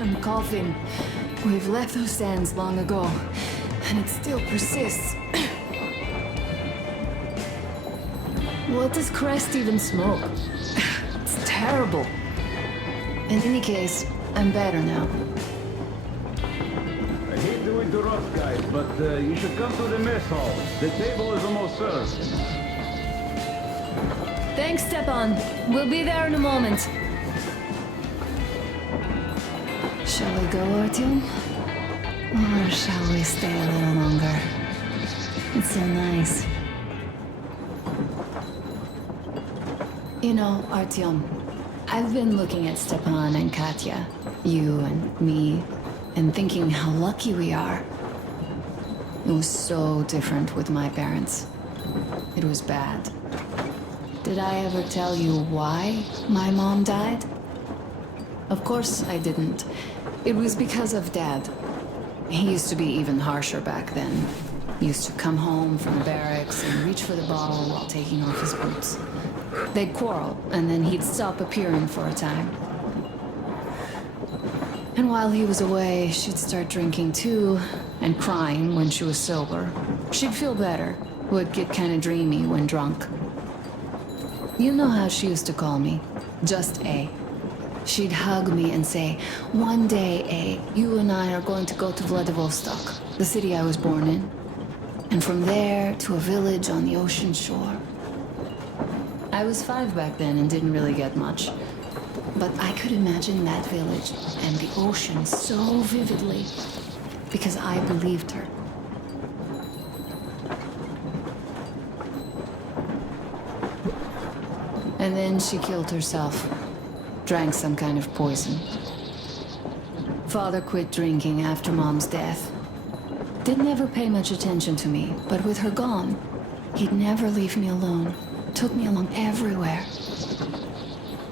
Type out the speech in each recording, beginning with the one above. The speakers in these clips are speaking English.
I'm coughing. We've left those sands long ago, and it still persists. What does Crest even smoke? It's terrible. In any case, I'm better now. I hate to interrupt, guys, but you should come to the mess hall. The table is almost served. Thanks, Stepan. We'll be there in a moment. Shall we go, Artyom? Or shall we stay a little longer? It's so nice. You know, Artyom, I've been looking at Stepan and Katya, you and me, and thinking how lucky we are. It was so different with my parents. It was bad. Did I ever tell you why my mom died? Of course I didn't. It was because of Dad. He used to be even harsher back then. He used to come home from barracks and reach for the bottle while taking off his boots. They'd quarrel, and then he'd stop appearing for a time. And while he was away, she'd start drinking too, and crying when she was sober. She'd feel better, would get kind of dreamy when drunk. You know how she used to call me? Just A. She'd hug me and say, "One day, A, you and I are going to go to Vladivostok, the city I was born in. And from there to a village on the ocean shore." I was 5 back then and didn't really get much. But I could imagine that village and the ocean so vividly, because I believed her. And then she killed herself. Drank some kind of poison. Father quit drinking after Mom's death. Didn't ever pay much attention to me, but with her gone, he'd never leave me alone. Took me along everywhere.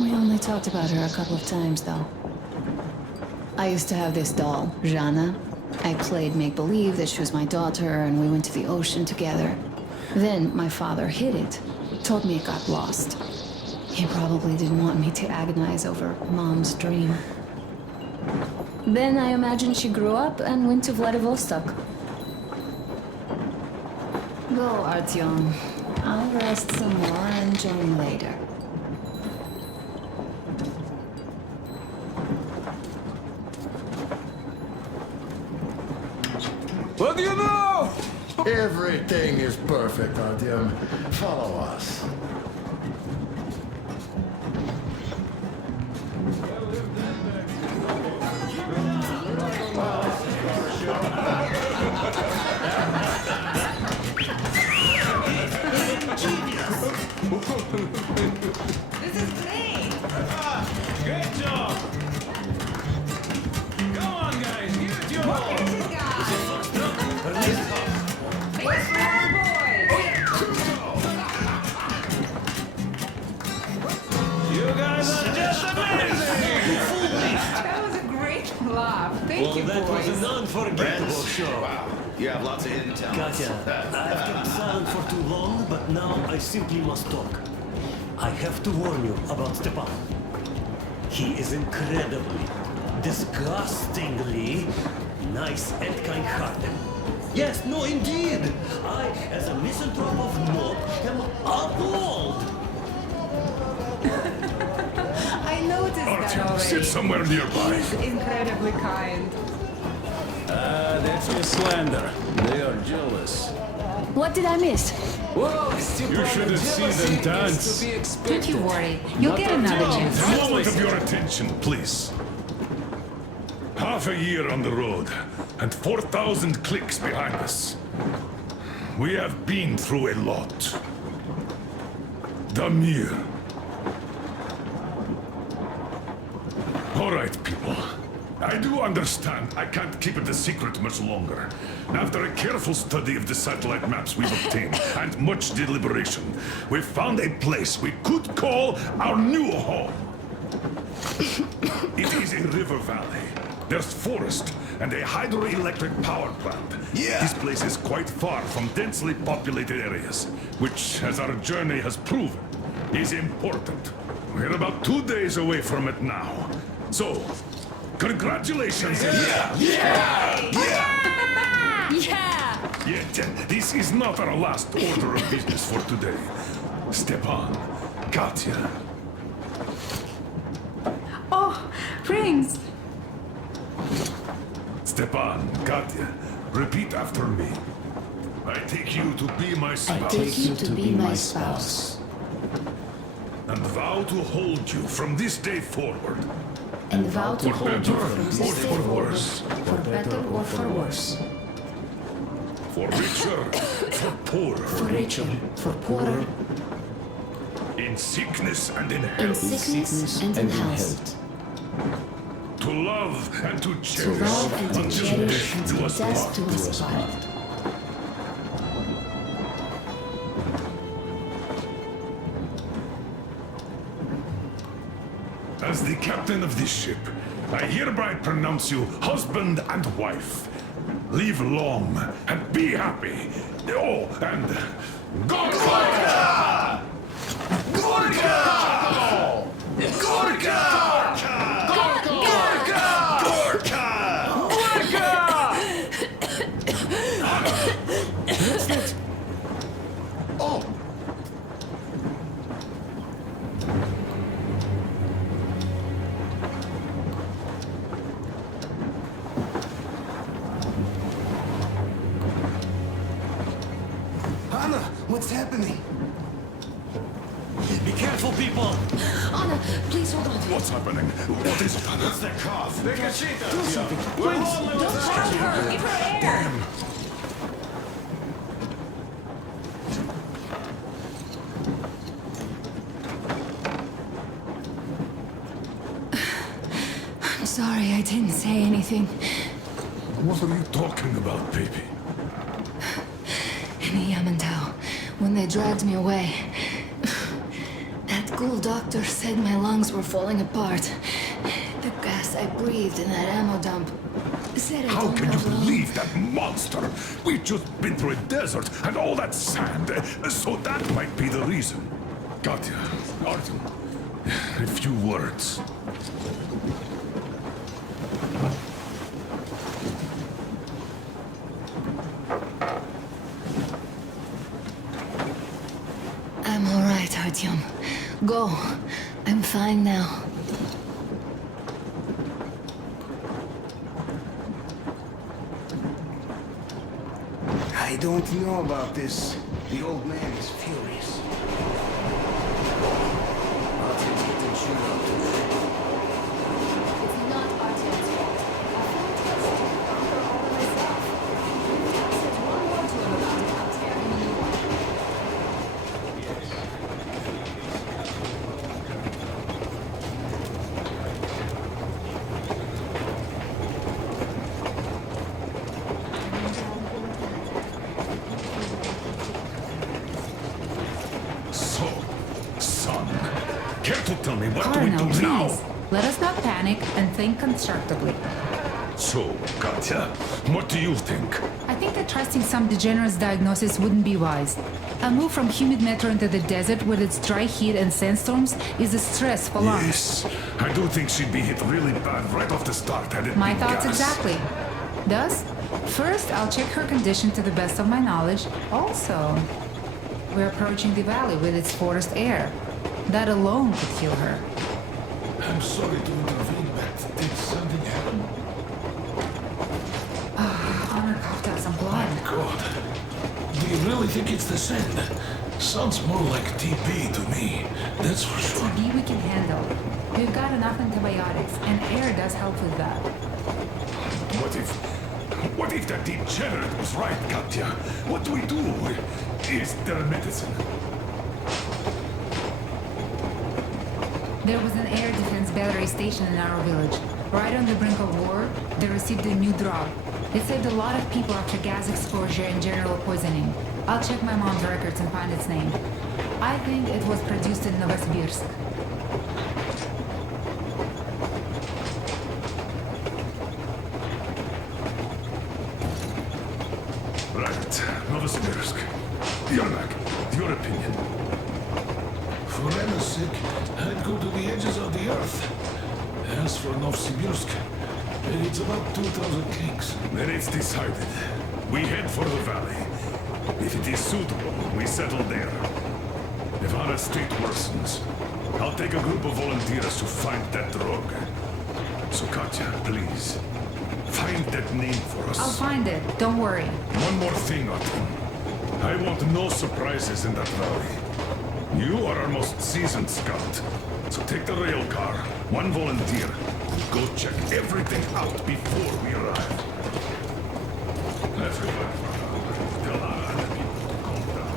We only talked about her a couple of times, though. I used to have this doll, Jana. I played make-believe that she was my daughter, and we went to the ocean together. Then my father hid it. Told me it got lost. He probably didn't want me to agonize over Mom's dream. Then I imagine she grew up and went to Vladivostok. Go, Artyom. I'll rest some more and join later. What do you know? Everything is perfect, Artyom. Follow us. This is great! Great job! Come on, guys, give it your all! This is guys! Face for our boys! You guys are just amazing! That was a great laugh. Thank you, That was boys. an unforgettable show. Wow, you have lots of hidden talents. Katya, I've kept silent for too long, but now I simply must talk. I have to warn you about Stepan. He is incredibly, disgustingly nice and kind-hearted. Yes, no, indeed. I, as a misanthrope of note, am appalled. I noticed that already. Sit somewhere nearby. He's incredibly kind. That's just slander. They are jealous. What did I miss? Whoa, You should have seen them dance. Don't you worry. You'll get another chance. A moment of your attention, please. Half a year on the road, and 4,000 clicks behind us. We have been through a lot. Damir. All right, people. I do understand I can't keep it a secret much longer. After a careful study of the satellite maps we've obtained, and much deliberation, we've found a place we could call our new home. It is a river valley. There's forest and a hydroelectric power plant. Yeah. This place is quite far from densely populated areas, which, as our journey has proven, is important. We're about 2 days away from it now. So, Congratulations! Yeah! Yet, this is not our last order of business for today. Stepan, Katya. Oh, rings. Stepan, Katya, repeat after me. I take you to be my spouse. Take you to be my spouse. And vow to hold you from this day forward. And vow to For hold you better from or this day for forward, worse. for better or for worse. For richer, for poorer. For richer, for poorer, In sickness and in in health. sickness and in health. To love and to To cherish. love and to until cherish death do until us death do part. us part. As the captain of this ship, I hereby pronounce you husband and wife. Live long and be happy. Oh, and Gorka! Gorka! Gorka! Oh! Anna, what's happening? Be careful, people! Anna, please hold on. what's happening? What is it, Anna? What's that cough? Take a seat, Artyom. Don't hurt her. Give her air. I'm sorry I didn't say anything. What are you talking about, baby? In Yamantau, when they dragged me away, that ghoul doctor said my lungs were falling apart. The gas I breathed in that ammo dump said I How don't can you belong. believe that monster? We've just been through a desert and all that sand, so that might be the reason. Katya, Artyom, a few words. I'm all right, Artyom. Go. I'm fine now. I don't know about this. The old man is furious. Artyom's getting chewed up. It's not Artyom's fault. I felt trusted to conquer all by myself. I said one word to him about it, I'll tear him a new one. So, son, care to tell me what do we Colonel, do now? please. Let us not panic and think constructively. So, Katya, what do you think? I think that trusting some degenerate's diagnosis wouldn't be wise. A move from humid metro into the desert with its dry heat and sandstorms is a stress for lungs. Yes, I do think she'd be hit really bad right off the start had it My been thoughts gas. exactly. Thus, first I'll check her condition to the best of my knowledge. Also, we're approaching the valley with its forest air. That alone could kill her. I'm sorry to intervene, but did something happen? Honor coughed out some blood. God. Do you really think it's the sand? Sounds more like TB to me. That's for sure. TB we can handle. We've got enough antibiotics, and air does help with that. What if that degenerate was right, Katya? What do we do? Is there a medicine? There was an air defense battery station in our village. Right on the brink of war, they received a new drug. It saved a lot of people after gas exposure and general poisoning. I'll check my mom's records and find its name. I think it was produced in Novosibirsk. Right, Novosibirsk. Yermak, your opinion. For Anna's sake, I'd go to the edges of the earth. As for Novosibirsk, It's about 2,000 clicks. Then it's decided. We head for the valley. If it is suitable, we settle there. If our state worsens, I'll take a group of volunteers to find that drug. So Katya, please, find that name for us. I'll find it. Don't worry. One more thing, Artyom. I want no surprises in that valley. You are our most seasoned scout. So take the rail car, one volunteer. Go check everything out before we arrive. Everybody, tell our other people to calm down.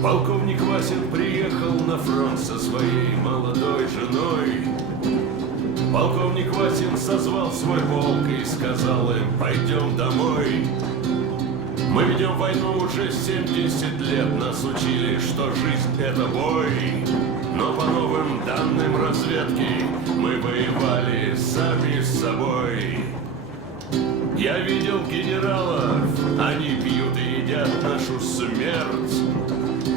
Полковник Васин приехал на фронт со своей молодой женой. Полковник Васин созвал свой полк и сказал им: пойдем домой. Мы ведем войну уже 70 лет, нас учили, что жизнь это бой. Но по новым данным разведки мы воевали сами с собой. Я видел генералов, они пьют и едят нашу смерть.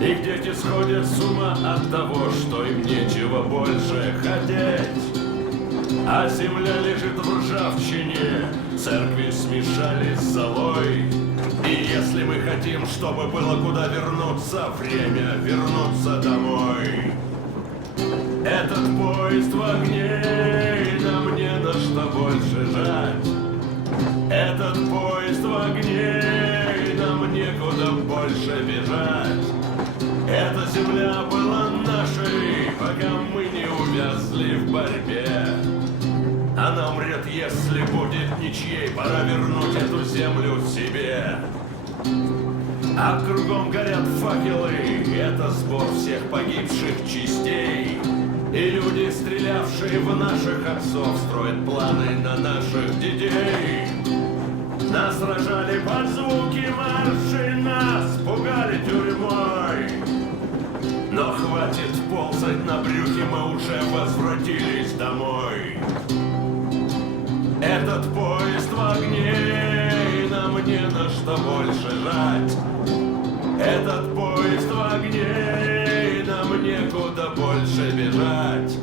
Их дети сходят с ума от того, что им нечего больше хотеть. А земля лежит в ржавчине, церкви смешались с золой. И если мы хотим, чтобы было куда вернуться, время вернуться домой. Этот поезд в огне, и нам не на что больше жать. Этот поезд в огне, и нам некуда больше бежать. Эта земля была нашей, пока мы не увязли в борьбе. Она умрет, если будет ничьей, пора вернуть эту землю себе. А кругом горят факелы, это сбор всех погибших частей. И люди, стрелявшие в наших отцов, строят планы на наших детей. Нас рожали под звуки маршей, нас пугали тюрьмой. Но хватит ползать на брюхе, мы уже возвратились домой. Этот поезд в огне, и нам не на что больше жать. Этот поезд в огне, и нам некуда больше бежать.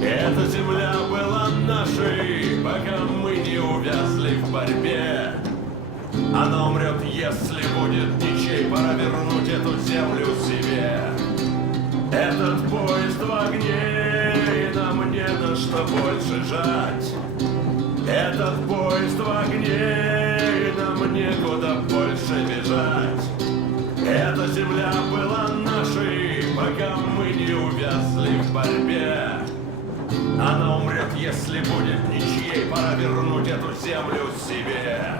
Эта земля была нашей, пока мы не увязли в борьбе. Она умрет, если будет ничей, пора вернуть эту землю себе. Этот поезд в огне, и нам не на что больше жать. Этот поезд в огне, и нам некуда больше бежать. Эта земля была нашей, пока мы не увязли в борьбе. Она умрет, если будет ничьей, пора вернуть эту землю себе.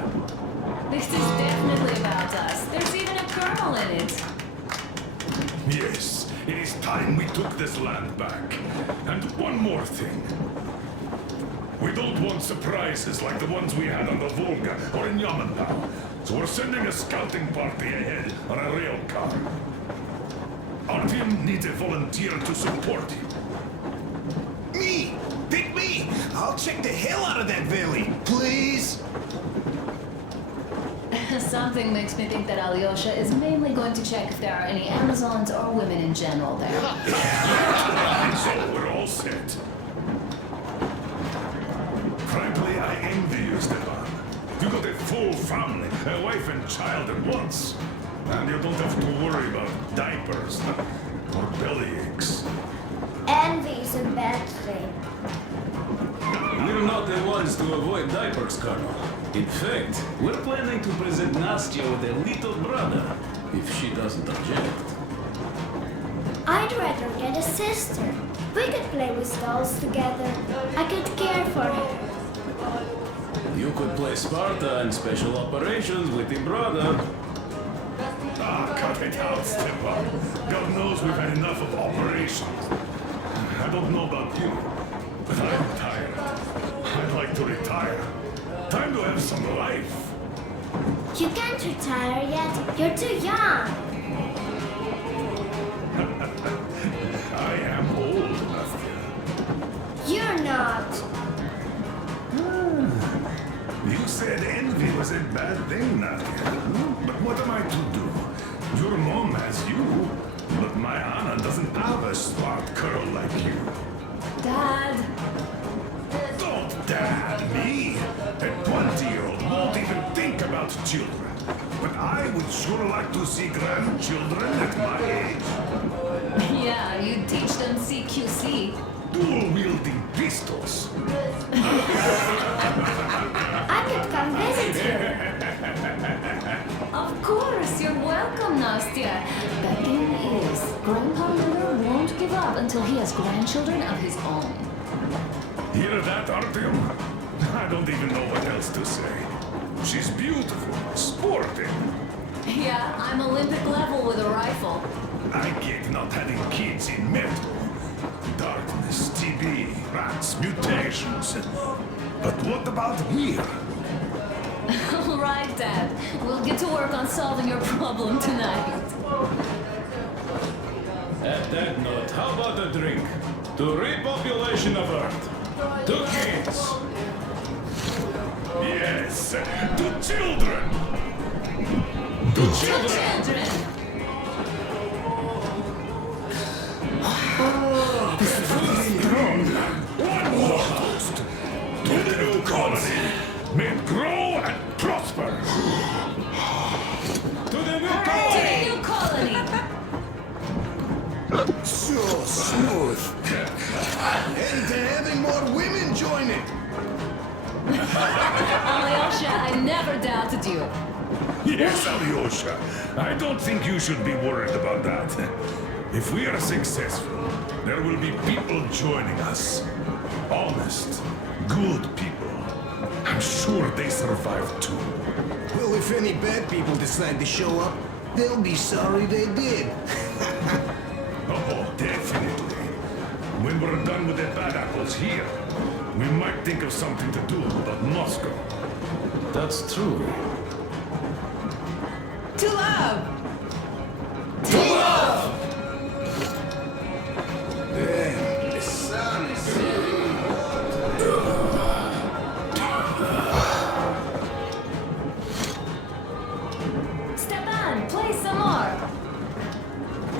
This is definitely about us. There's even a colonel in it. Yes, it is time we took this land back. And one more thing. We don't want surprises like the ones we had on the Volga or in Yamantau. So we're sending a scouting party ahead on a rail car. Artyom needs a volunteer to support him. Me! Pick me! I'll check the hell out of that valley! Please! Something makes me think that Alyosha is mainly going to check if there are any Amazons or women in general there. So we're all set. Frankly, I envy you, Stepan. You got a full family, a wife and child at once. And you don't have to worry about diapers or belly aches. Envy is a bad thing. We're not the ones to avoid diapers, Colonel. In fact, we're planning to present Nastya with a little brother, if she doesn't object. I'd rather get a sister. We could play with dolls together. I could care for her. You could play Sparta and special operations with your brother. Ah, cut it out, Stepan. God knows we've had enough of operations. I don't know about you, but I'm tired. I'd like to retire. Time to have some life. You can't retire yet. You're too young. I am old, Nastya. You're not. You said envy was a bad thing, Nastya. But what am I to do? Your mom has you, but my Anna doesn't have a smart girl like you. Dad! Don't dad me! A 20-year-old won't even think about children. But I would sure like to see grandchildren at my age. Yeah, you teach them CQC. Dual-wielding pistols. I could come visit you. Of course, you're welcome, Nastya. The thing is, Grandpa Miller won't give up until he has grandchildren of his own. Hear that, Artyom? I don't even know what else to say. She's beautiful, sporting. Yeah, I'm Olympic level with a rifle. I get not having kids in Metro. Darkness, TB, rats, mutations. But what about here? All right, Dad. We'll get to work on solving your problem tonight. At that note, how about a drink? To repopulation of Earth. To kids. Yes, to children. To children. Children! One more toast to the new colony. May it grow and prosper. To the new To colony! the new colony! So smooth. And they're having more women joining. Alyosha, I never doubted you. Yes, Alyosha. I don't think you should be worried about that. If we are successful, there will be people joining us. Honest, good people. I'm sure they survive too. Well, if any bad people decide to show up, they'll be sorry they did. Oh, definitely. When we're was here, we might think of something to do about Moscow. That's true. To love! Damn, the sun is setting. Stepan, play some more!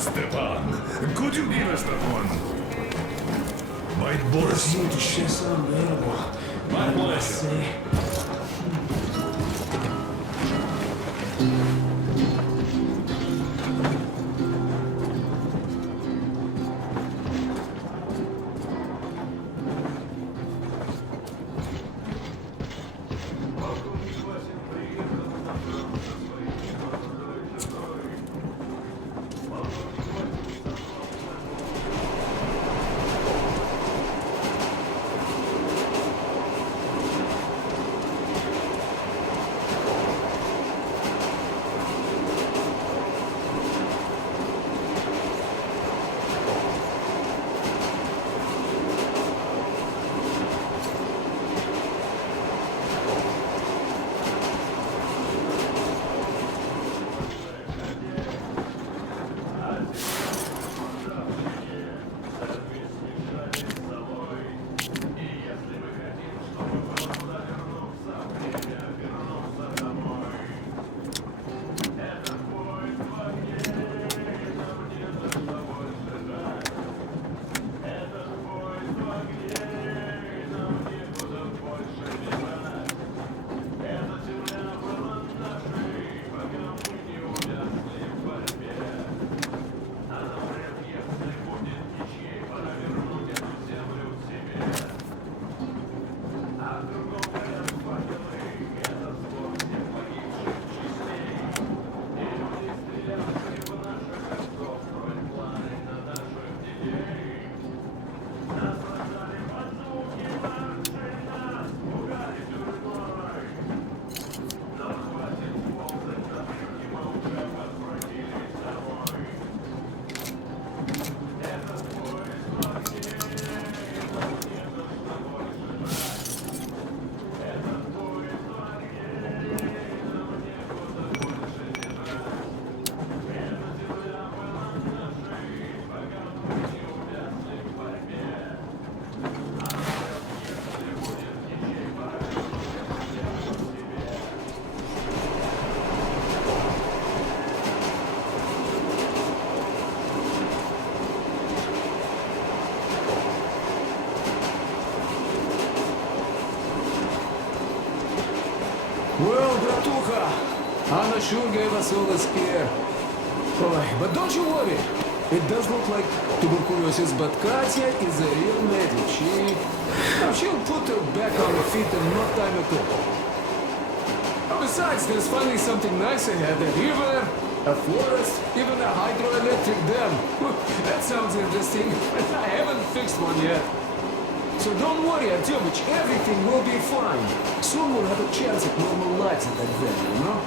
Stepan, could you give us that one? My Boris. My pleasure. Well, Bratuха, Anna sure gave us all a scare. Boy, but don't you worry. It does look like tuberculosis, but Katya is a real lady. She'll put her back on her feet in no time at all. Besides, there's finally something nice ahead. A river, a forest, even a hydroelectric dam. That sounds interesting. I haven't fixed one yet. So don't worry, Artyomich, everything will be fine. Soon we'll have a chance at normal lives at that valley, you know?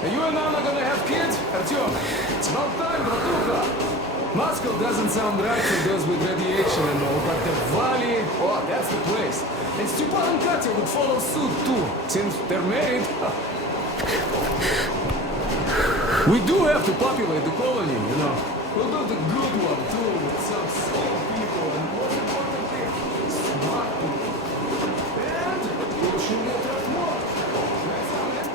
Are you and Anna gonna have kids? Artyom, it's about time, Bratuха. Moscow doesn't sound right for those with radiation and all, but the valley, oh, that's the place. And Stepan and Katya would follow suit too, since they're married. We do have to populate the colony, you know. We'll do the good one too, with some skilled people and most importantly, smart people. And we'll shoot attract more. That's how it.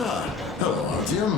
Ah, hello, Artyom.